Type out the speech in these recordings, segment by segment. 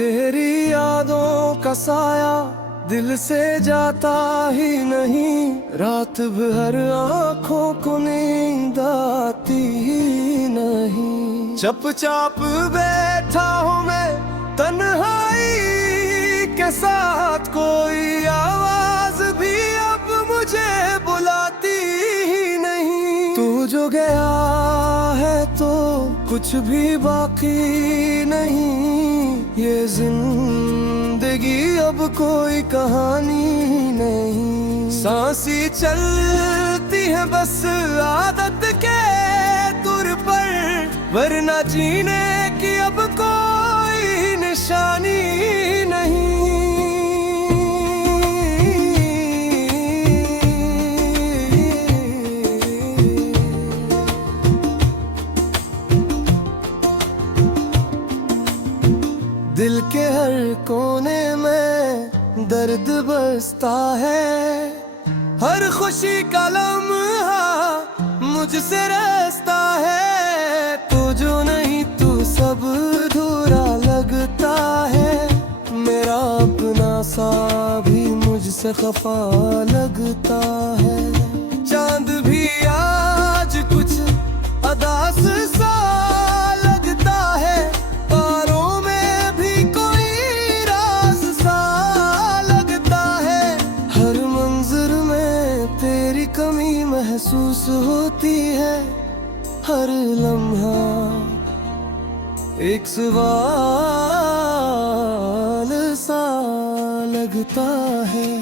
तेरी यादों का साया दिल से जाता ही नहीं, रात भर आँखों को नींद आती ही नहीं। चुपचाप बैठा हूँ मैं तन्हाई के साथ, कोई आवाज भी अब मुझे बुलाती ही नहीं। तू जो गया है तो कुछ भी बाकी नहीं, ये जिंदगी अब कोई कहानी नहीं। सांसी चलती है बस आदत के तुर पर, वरना जीने की अब कोई निशानी नहीं। दिल के हर कोने में दर्द बसता है, हर खुशी का लम्हा मुझसे रास्ता है। तू जो नहीं तू सब अधूरा लगता है, मेरा अपना सा भी मुझसे खफा लगता है। चांद भी आज कुछ अदास सा लगता है, तारों में भी कोई राज सा लगता है। हर मंजर में तेरी कमी महसूस होती है, हर लम्हा एक सवाल सा लगता है।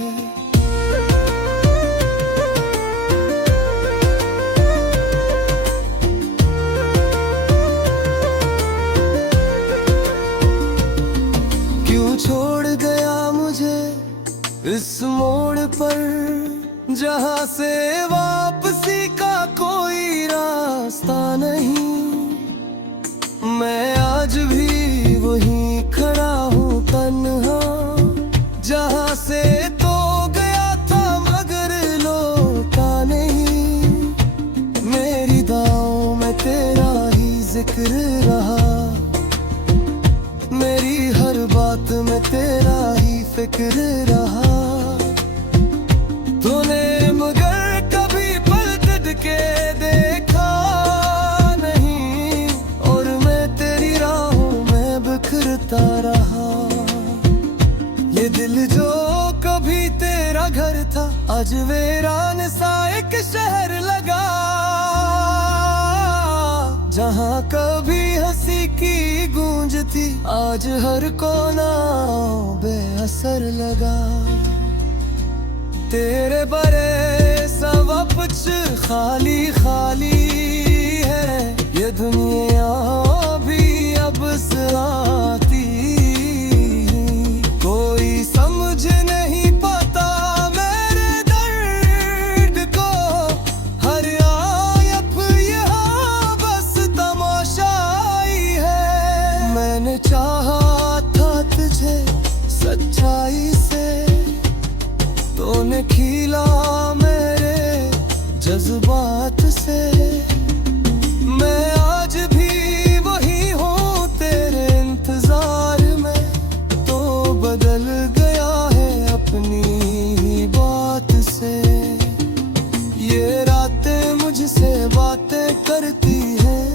क्यों छोड़ गया मुझे इस मोड़ पर, जहाँ से वापसी का कोई रास्ता नहीं। मैं आज भी वहीं खड़ा हूँ तन्हा, जहाँ से तो गया था मगर लौटा नहीं। मेरी दांव में तेरा ही जिक्र रहा, मेरी हर बात में तेरा ही फिक्र रहा। तूने मगर कभी पलट के देखा नहीं, और मैं तेरी राहों में बिखरता रहा। ये दिल जो कभी तेरा घर था, आज वीरान सा एक शहर लगा। जहाँ कभी हंसी की गूंज थी, आज हर कोना बेअसर लगा। तेरे बरे सब कुछ खाली खाली है, ये दुनिया भी अब सलाती। कोई समझ नहीं पाता मेरे दर्द को, हर आयत यहाँ बस तमाशाई है। मैंने चाहा था तुझे सच्चाई से, तूने खीला मेरे जज्बात से। मैं आज भी वही हूँ तेरे इंतजार में, तो बदल गया है अपनी ही बात से। ये रातें मुझसे बातें करती हैं,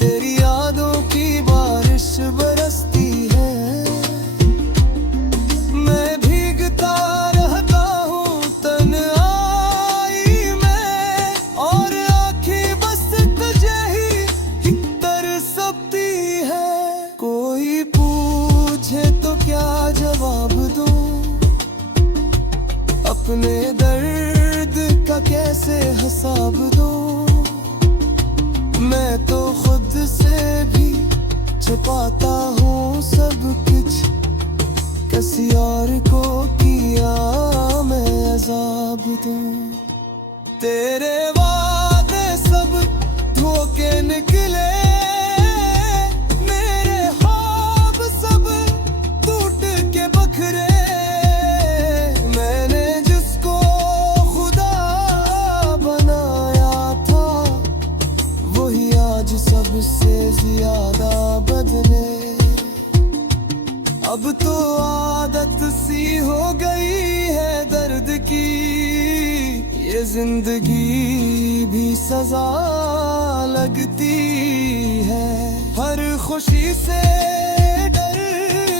तेरी यादों की बारिश बरसती है। मैं भीगता रहता हूँ तन्हाई में, और आँखें बस तुझे ही तरसती है। कोई पूछे तो क्या जवाब दूँ, अपने दर्द का कैसे हिसाब दूँ। मैं तो खुद से भी छुपाता हूँ सब कुछ, किसी और को किया मैं अज़ाब दूँ। तेरे वादे सब धोखे निकले, मेरे ख्वाब सब टूट के बखरे। मैंने जिसको खुदा बनाया था, वही आज सबसे ज्यादा बदले। जिंदगी भी सजा लगती है। हर खुशी से डर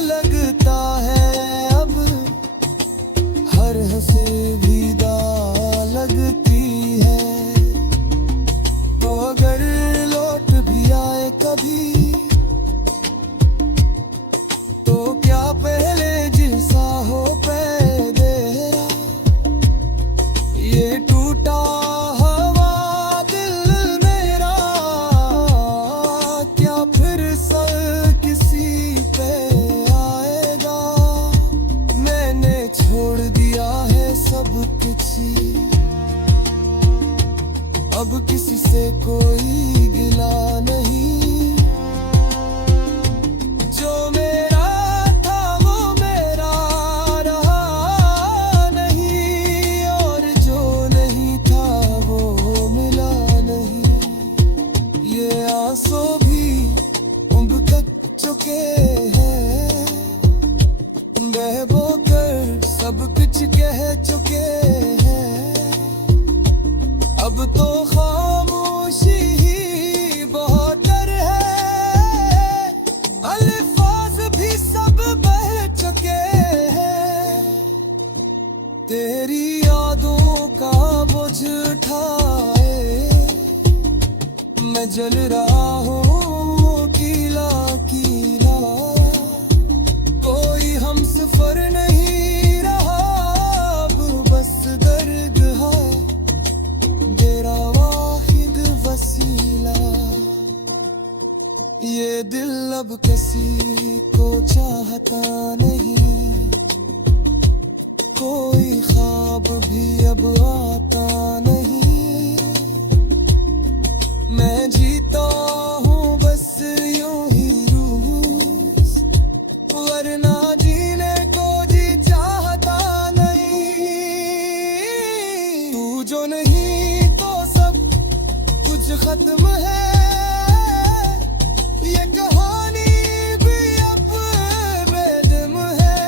लगता है, अब हर हंसी भी दाग लगती है। तो अगर लौट भी आए कभी, तो क्या पहले जैसा हो तेरा। ये टूटा हवा दिल मेरा, क्या फिर सर किसी पे आएगा। मैंने छोड़ दिया है सब किसी, अब किसी से कोई गिला नहीं। जो मेरा था वो मेरा रहा नहीं, और जो नहीं था वो मिला नहीं। ये आंसू भी उब तक चुके हैं, बह बो कर सब कुछ कह चुके हैं। अब तो खामोशी ही बहुत डर है, अल्फाज भी सब बह चुके हैं। तेरी यादों का बोझ उठाए मैं जल रहा हूँ कीला कीला। कोई हम सफर नहीं रहा, अब बस दर्द है तेरा वाहिद वसीला। ये दिल अब किसी को चाहता नहीं, कोई ख्वाब भी अब आता नहीं। मैं जीता हूँ बस यूं ही रोज, वरना जीने को जी चाहता नहीं। तू जो नहीं तो सब कुछ खत्म है, ये कहानी भी अब बेदम है।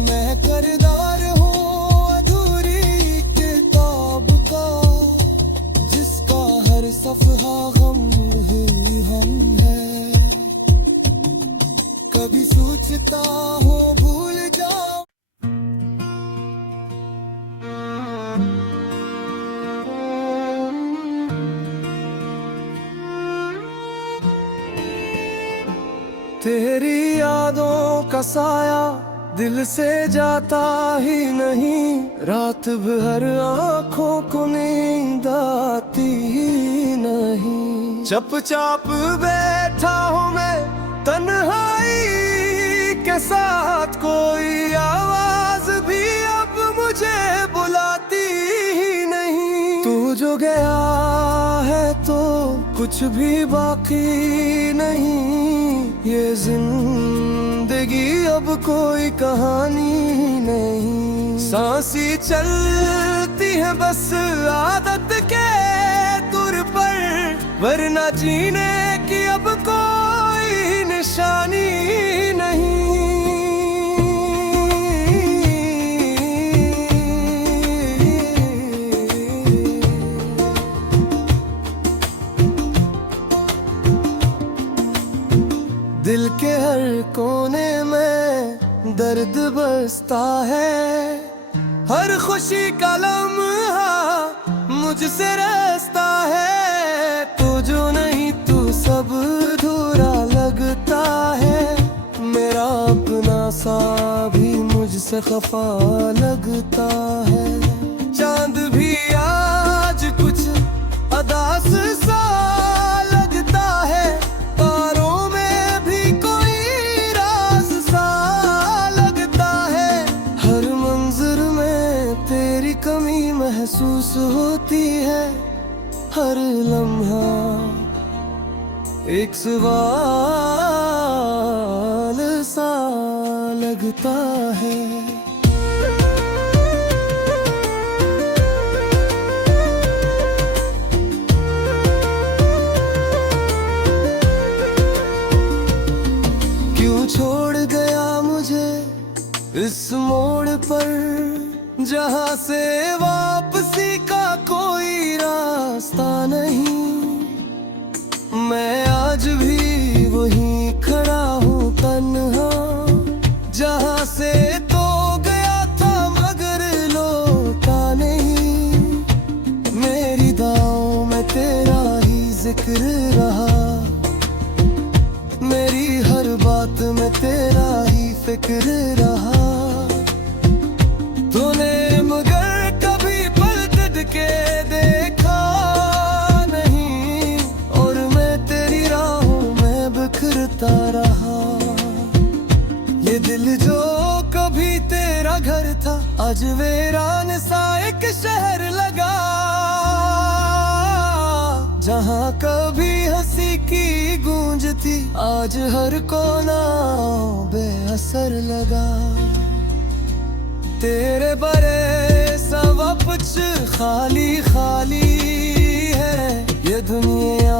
मैं किरदार हूँ अधूरी किताब का, जिसका हर सफहा गम ही हम है। कभी सोचता हूँ भूल जाऊं, तेरी यादों का साया दिल से जाता ही नहीं। रात भर आंखों को नींद आती ही नहीं। चुपचाप बैठा हूँ मैं तन्हाई के साथ, कोई आवाज भी अब मुझे बुलाती ही नहीं। तू जो गया है तो कुछ भी बाकी नहीं। ये जिंदगी अब कोई कहानी नहीं। सांसी चलती है बस आदत के तुर पर, वरना जीने की अब कोई निशानी नहीं। दिल के हर कोने में दर्द बसता है, हर खुशी का लम्हा मुझसे रसता है। तू जो नहीं तू सब अधूरा लगता है, मेरा अपना सा भी मुझसे खफा लगता है। चांद भी आज कुछ अदास सा लगता है, तारों में भी कोई राज सा लगता है। हर मंजर में तेरी कमी महसूस होती है, हर लम्हा एक सवाल सा लगता है। क्यों छोड़ गया मुझे इस मोड़ पर, जहां से वापसी का कोई रास्ता नहीं। मैं आज भी वहीं खड़ा हूँ तन्हा, जहां से तो गया था मगर लौटा नहीं। मेरी दांव में तेरा ही जिक्र रहा, मेरी हर बात में तेरा ही फिक्र रहा। तूने मगर कभी पलट के देखा नहीं, और मैं तेरी राहों में बिखरता रहा। ये दिल जो कभी तेरा घर था आज वीरान सा एक शहर लगा। जहाँ कभी हंसी की गूंज थी आज हर कोना बेअसर लगा। तेरे बरे सब कुछ खाली खाली है, ये दुनिया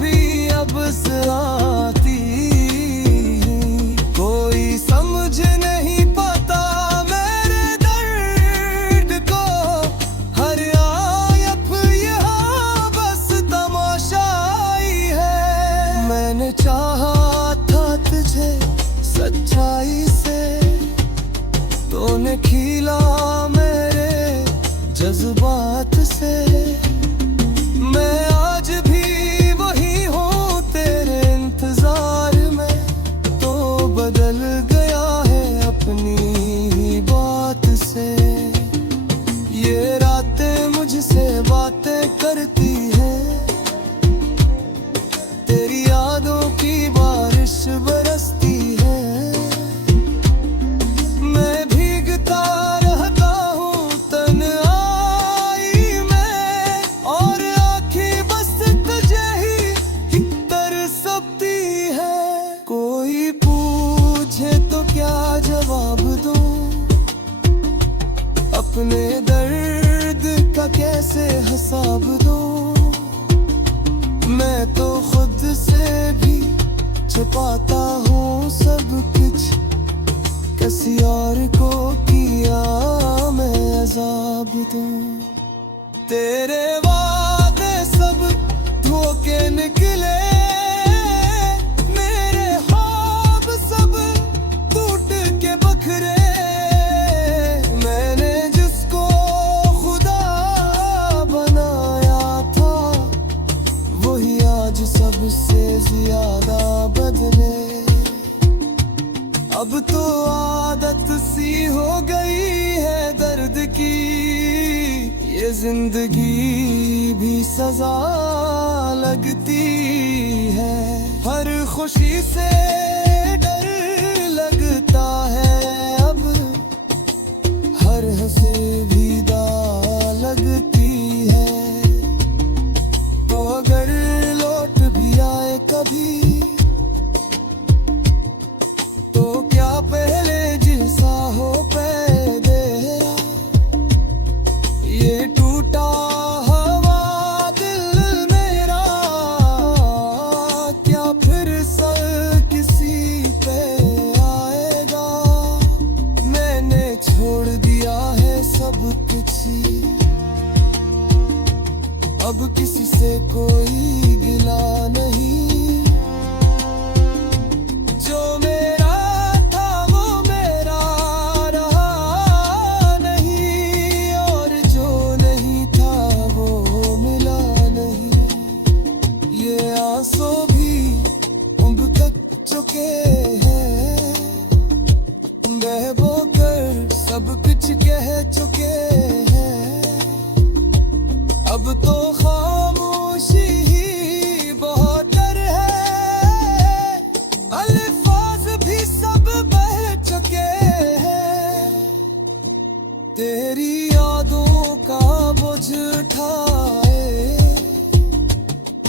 भी अब आती। कोई समझ नहीं पाता मेरे दर्द को, हर आयत यहाँ बस तमाशाई है। मैंने चाहा था तुझे सच्चाई से, तूने खीला मेरे जज्बात से। मैं आज भी वही हूँ तेरे इंतजार में, तो बदल गया है अपनी ही बात से। ये रातें मुझसे बातें करती हैं, तेरी यादों की बारिश बरसती है। मैं भीगता रहता हूँ तन्हाई में, और आँखें बस तुझे ही तरसती है। कोई पूछे तो क्या जवाब दूँ, अपने दर्द का कैसे हिसाब दूँ। मैं तो खुद से भी छुपाता हूँ सब कुछ, किसी और को किया मैं अज़ाब दूँ। तेरे वादे सब धोखे निकले, मेरे ख्वाब सब टूट के बखरे। मैंने जिसको खुदा बनाया था, वही आज सबसे ज्यादा बदले। अब तो आदत सी हो गई है दर्द की, ये जिंदगी भी सजा लगती है। हर खुशी से डर लगता है अब, हर हंसी भी दाग लगती है। तो अगर लौट भी आए कभी, तो क्या पहले जैसा हो तेरा। ये टूटा हवा दिल मेरा, क्या फिर सर किसी पे आएगा। मैंने छोड़ दिया है सब कुछ, अब किसी से कोई गिला नहीं। जो मेरा था वो मेरा रहा नहीं, और जो नहीं था वो मिला नहीं। ये आंसू भी उब तक चुके हैं, बह बो कर सब कुछ कह चुके हैं। अब तो खामोशी ही बहुत डर है, अल्फाज भी सब बह चुके हैं। तेरी यादों का बोझ उठाए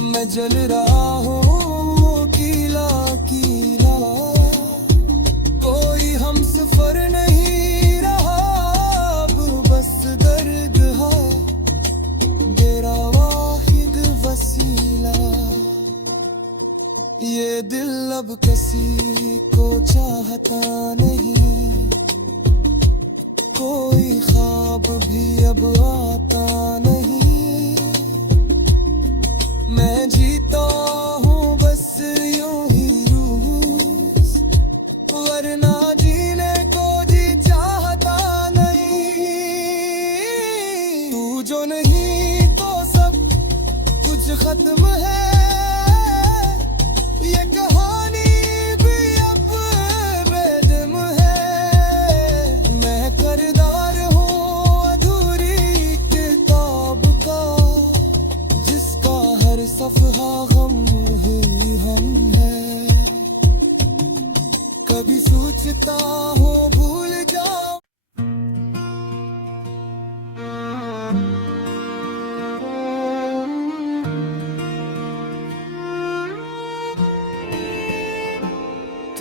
मैं जल रहा हूँ कीला कीला। कोई हमसफर नहीं रहा, अब बस दर्द है मेरा वाहिद वसीला। ये दिल अब किसी को चाहता नहीं, कोई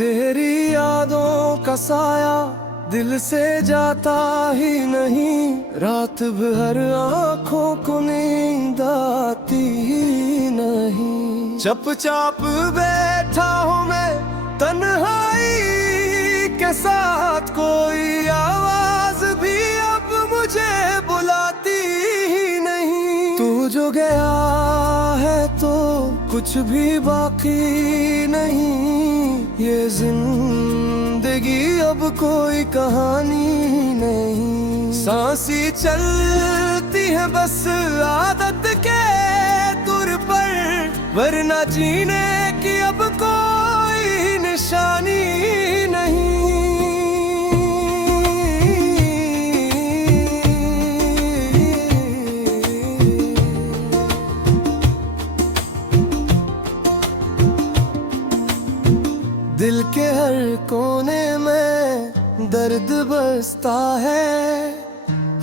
तेरी यादों का साया दिल से जाता ही नहीं, रात भर आँखों को नींद आती ही नहीं। चुपचाप बैठा हूँ मैं तन्हाई के साथ, कोई आवाज भी अब मुझे बुलाती ही नहीं। तू जो गया है तो कुछ भी बाकी नहीं, ये जिंदगी अब कोई कहानी नहीं। सांसी चलती है बस आदत के तुर पर, वरना जीने की अब कोई निशानी नहीं। दिल के हर कोने में दर्द बसता है,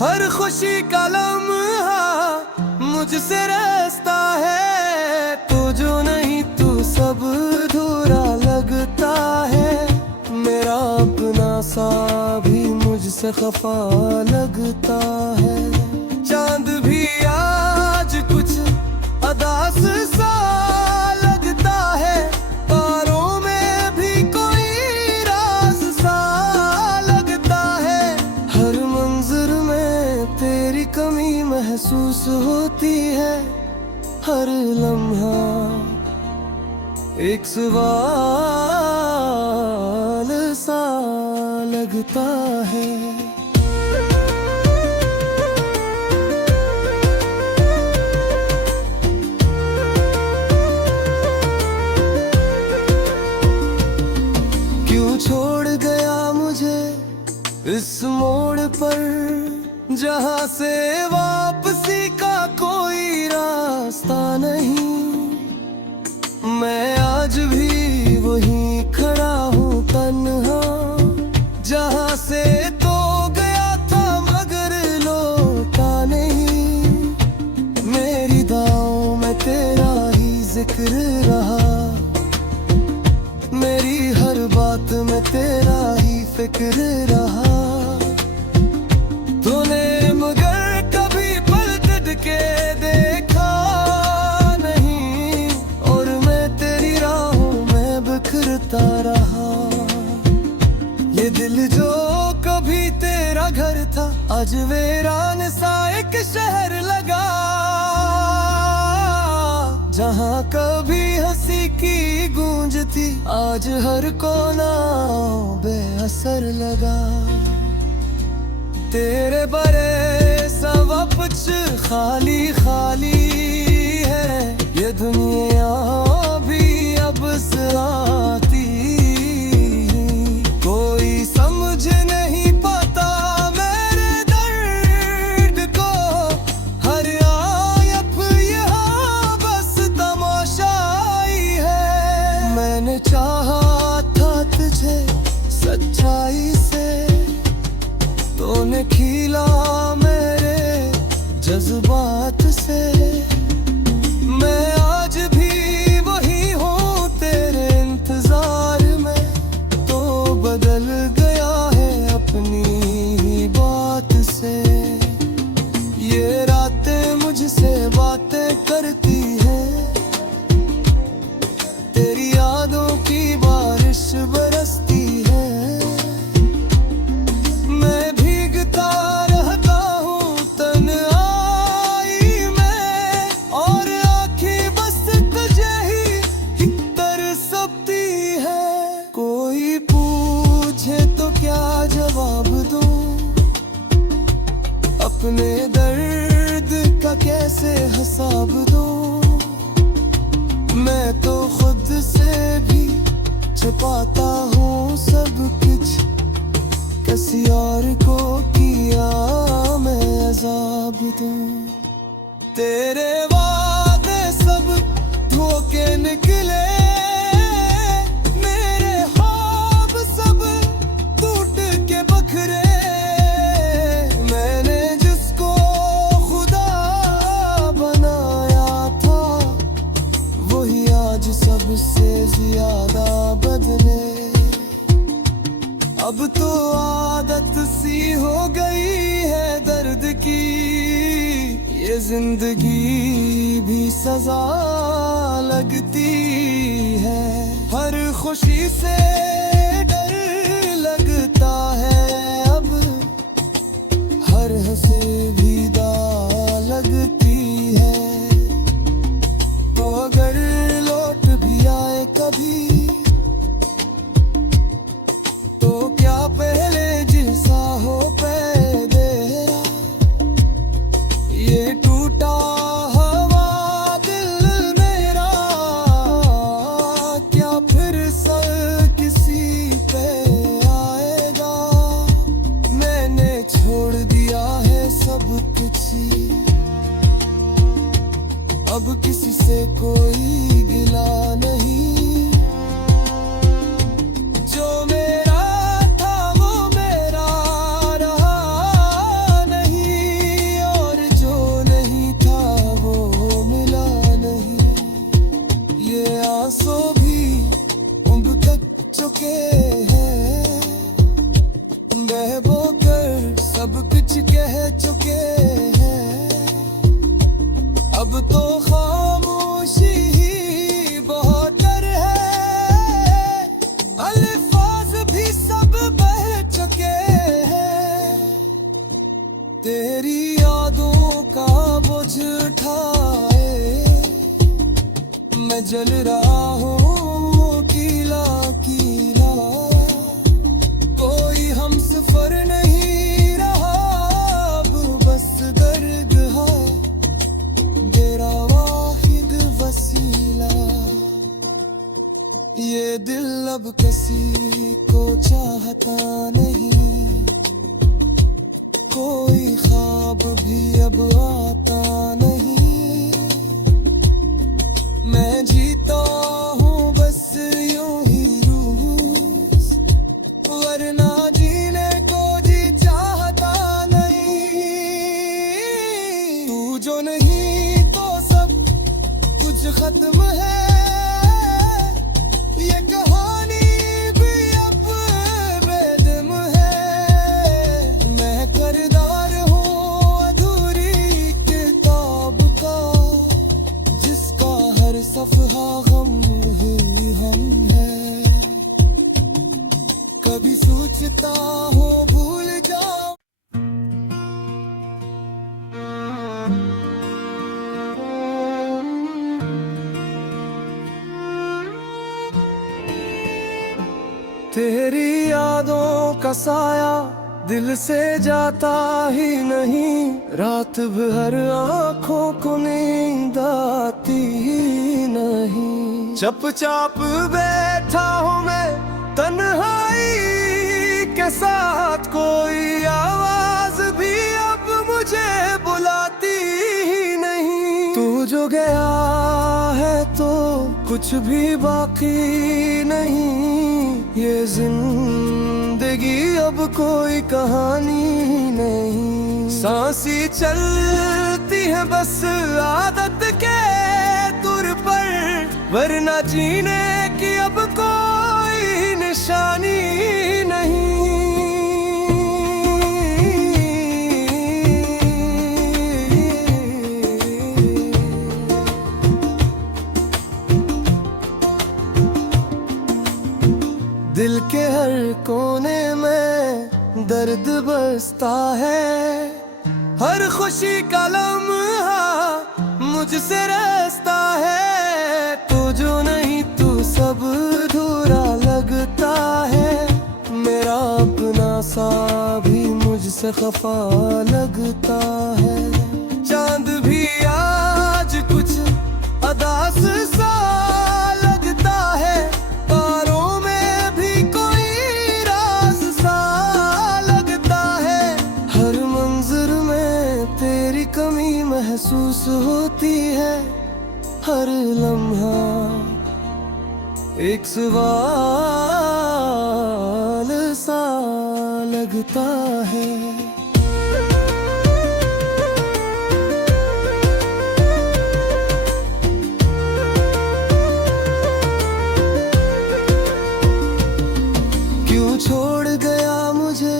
हर खुशी का लम्हा मुझसे रास्ता है। तू जो नहीं तू सब अधूरा लगता है, मेरा अपना सा भी मुझसे खफा लगता है। चांद भी आज कुछ अदास सा लगता है, तारों में भी कोई राज सा लगता है। हर मंजर में तेरी कमी महसूस होती है, हर लम्हा एक सवाल सा लगता है। क्यों छोड़ गया मुझे इस मोड़ पर, जहाँ से वापसी का कोई रास्ता नहीं। मैं आज भी वहीं खड़ा हूँ तन्हा, जहाँ से तो गया था मगर लौटा नहीं। मेरी दांव में तेरा ही जिक्र रहा, मेरी हर बात में तेरा ही फिक्र रहा। तूने मगर कभी पलट के देखा नहीं, और मैं तेरी राहों में बिखरता रहा। ये दिल जो कभी तेरा घर था, आज वीरान सा एक शहर लगा। जहाँ कभी हंसी की गूंज थी, आज हर कोना बेअसर लगा। तेरे बरे सब कुछ खाली खाली है, ये दुनिया भी अब सराती। कोई समझ नहीं पाता मेरे दर्द को, हर आयत यहाँ बस तमाशाई है। मैंने चाहा था तुझे सच्चाई से, तूने खीला मेरे जज्बात से। मैं आज भी वही हूँ तेरे इंतजार में, तो बदल गया है अपनी ही बात से। ये रातें मुझसे बातें करती हैं, तेरी यादों की बारिश बरसती है। मैं भीगता रहता हूँ तन्हाई में, और आँखें बस तुझे ही तरसती है। कोई पूछे तो क्या जवाब दूँ, अपने दर्द का कैसे हिसाब दूँ। मैं तो खुद से भी छुपाता हूँ सब कुछ, किसी और को किया मैं अज़ाब दूँ। तेरे वादे सब धोखे निकले, मेरे ख्वाब सब टूट के बखरे। मैंने जिसको खुदा बनाया था, वही आज सबसे ज्यादा बदले। जिंदगी भी सजा लगती है। हर खुशी से डर लगता है, अब हर हंसी भी दाग लगती है। तो अगर लौट भी आए कभी, तो क्या पहले जैसा हो तेरा। ये टूटा हवा दिल मेरा, क्या फिर सर किसी पे आएगा। मैंने छोड़ दिया है सब कुछ, अब किसी से कोई गिला नहीं। जो मेरा था वो मेरा रहा नहीं, और जो नहीं था वो मिला नहीं। ये आंसू भी उब तक चुके हैं, बह बो कर सब कुछ कह चुके हैं। अब तो खामोशी ही बहुत डर है, अल्फाज भी सब बह चुके हैं। तेरी यादों का बोझ उठाए मैं जल रहा हूँ कीला कीला। कोई हम सफर नहीं रहा, अब बस दर्द है तेरा वाहिद वसीला। ये दिल अब किसी को चाहता नहीं, कोई ख्वाब भी अब आता नहीं। मैं जीता हूँ बस यूं ही रोज, वरना जीने को जी चाहता नहीं। तू जो नहीं तो सब कुछ खत्म है, ये कहानी भी अब बेदम है। मैं किरदार हूँ अधूरी किताब का, जिसका हर सफहा गम ही हम है। कभी सोचता हूँ भूल जाऊं, तेरी यादों का साया दिल से जाता ही नहीं। रात भर आंखों को नींद आती ही नहीं। चुपचाप बैठा हूँ मैं तन्हाई के साथ, कोई आवाज भी अब मुझे बुलाती ही नहीं। तू जो गया है तो कुछ भी बाकी नहीं। ये जिंदगी अब कोई कहानी नहीं। सांसी चलती है बस आदत के तुर पर, वरना जीने की अब कोई निशानी नहीं। दिल के हर कोने में दर्द बसता है, हर खुशी का लम्हा मुझसे रसता है। तू जो नहीं तू सब अधूरा लगता है, मेरा अपना सा भी मुझसे खफा लगता है। चांद भी आज कुछ अदास सा लगता है, तारों में भी कोई राज सा लगता है। हर मंजर में तेरी कमी महसूस होती है, हर लम्हा एक सवाल सा लगता है। क्यों छोड़ गया मुझे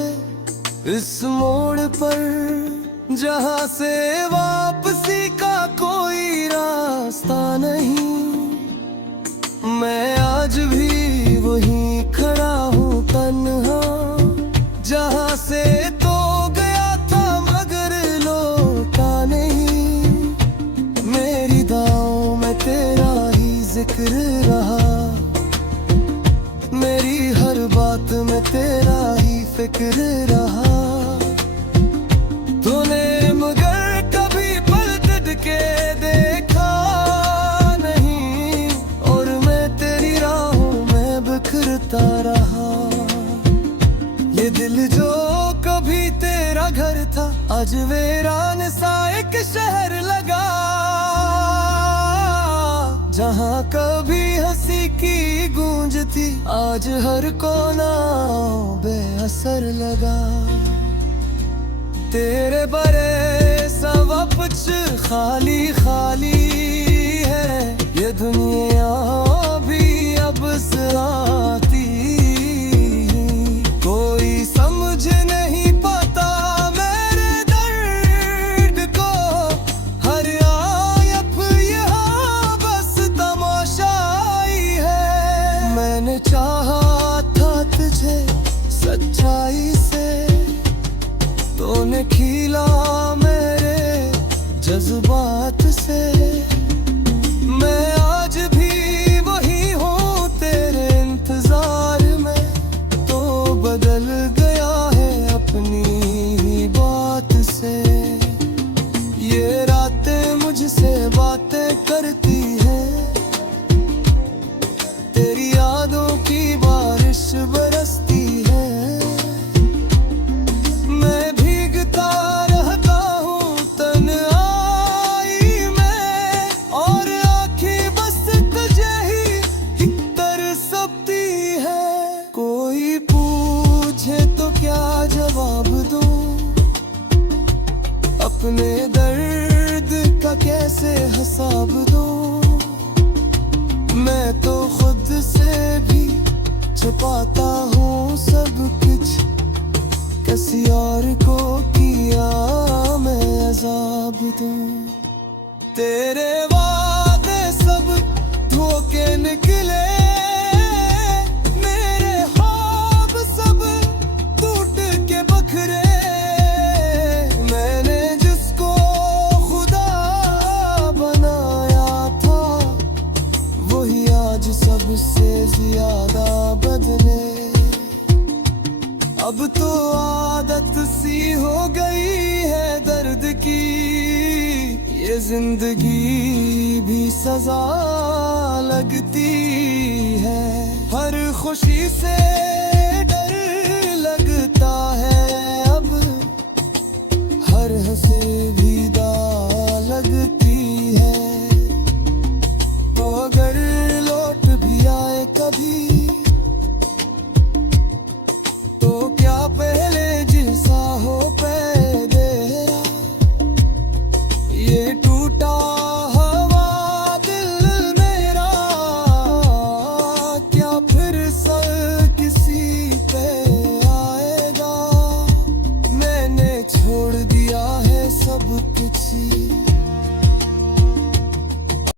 इस मोड़ पर, जहाँ से वापसी का कोई रास्ता नहीं। मैं आज भी वहीं खड़ा हूँ तन्हा, जहाँ से तो गया था मगर लौटा नहीं। मेरी दांव में तेरा ही जिक्र रहा, मेरी हर बात में तेरा ही फिक्र रहा। तूने मगर कभी पलट के देखा नहीं, और मैं तेरी राहों में बिखरता रहा। ये दिल जो कभी तेरा घर था आज वीरान सा एक शहर लगा। जहाँ कभी हंसी की गूंज थी आज हर कोना बेअसर लगा। तेरे बरे सब कुछ खाली खाली है, ये दुनिया भी अब सराती। कोई समझ नहीं पाता मेरे दर्द को, हर आयत यहाँ बस तमाशाई है। मैंने चाहा था तुझे सच्चाई से, तूने खीला मेरे जज्बात से। मैं आज भी वही हूँ तेरे इंतजार में, तो बदल गया है अपनी ही बात से। ये रातें मुझसे बातें करती हैं, तेरी यादों की बारिश बरसती है। मैं भीगता रहता हूँ तन्हाई में, और आँखें बस तुझे ही तरसती है। कोई पूछे तो क्या जवाब दूँ, अपने दर्द का कैसे हिसाब दूँ। मैं तो खुद से भी छुपाता हूँ सब कुछ, किसी और को किया मैं अज़ाब दूँ। तेरे वादे सब धोखे निकले, मेरे ख्वाब सब टूट के बखरे। मैंने जिसको खुदा बनाया था, वही आज सबसे ज्यादा बदले। अब तो आदत सी हो गई है दर्द की, ये जिंदगी भी सजा लगती है। हर खुशी से डर लगता है अब, हर हंसी भी दाग लगती है। तो अगर लौट भी आए कभी, तो क्या पहले जैसा हो तेरा। ये टूटा हवा दिल मेरा, क्या फिर सर किसी पे आएगा। मैंने छोड़ दिया है सब कुछ।